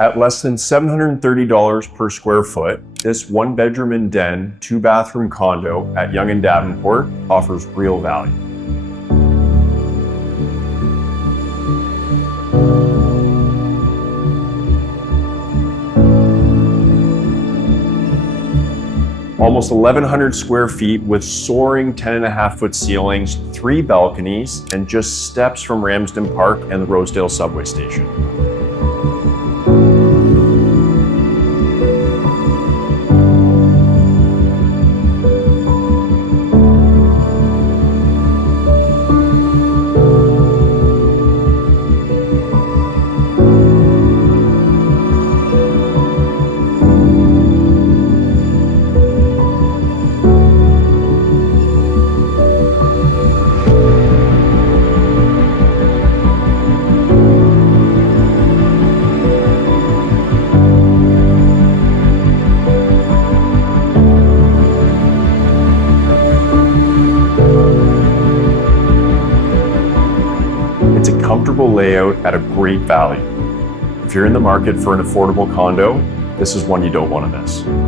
At less than $730 per square foot, this 1-bedroom and den, 2-bathroom condo at Yonge Davenport offers real value. Almost 1,100 square feet with soaring 10.5-foot ceilings, 3 balconies, and just steps from Ramsden Park and the Rosedale subway station. It's a comfortable layout at a great value. If you're in the market for an affordable condo, this is one you don't want to miss.